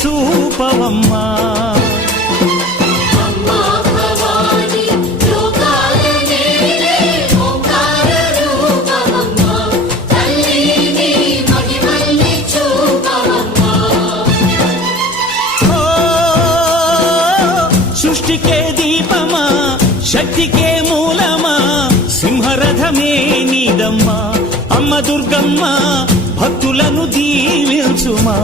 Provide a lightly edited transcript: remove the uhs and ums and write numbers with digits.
చూపవమ్మా. సృష్టికే దీపమా, శక్తికే మూలమా, సింహరథమే నీదమ్మా. అమ్మ దుర్గమ్మ భక్తులను దీవించుమా.